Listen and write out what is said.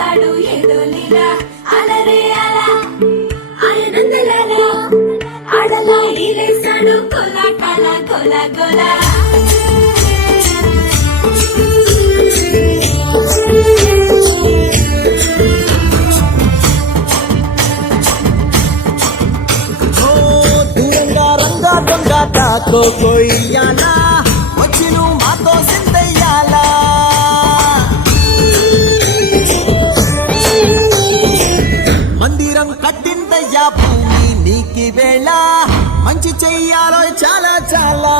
చేస్తాడు ఏదో లీలా అలరే అలా ఆనందలాలా ఆడలా ఈలేస్తాడు కోలాటాల కోలా కోలా కొయ్యాలా వచ్చి నువ్వు మాతో సిందయ్యాలా మందిరం కట్టిందయ్యా భూమి నీకి వేళ మంచి చెయ్యాలో చాలా చాలా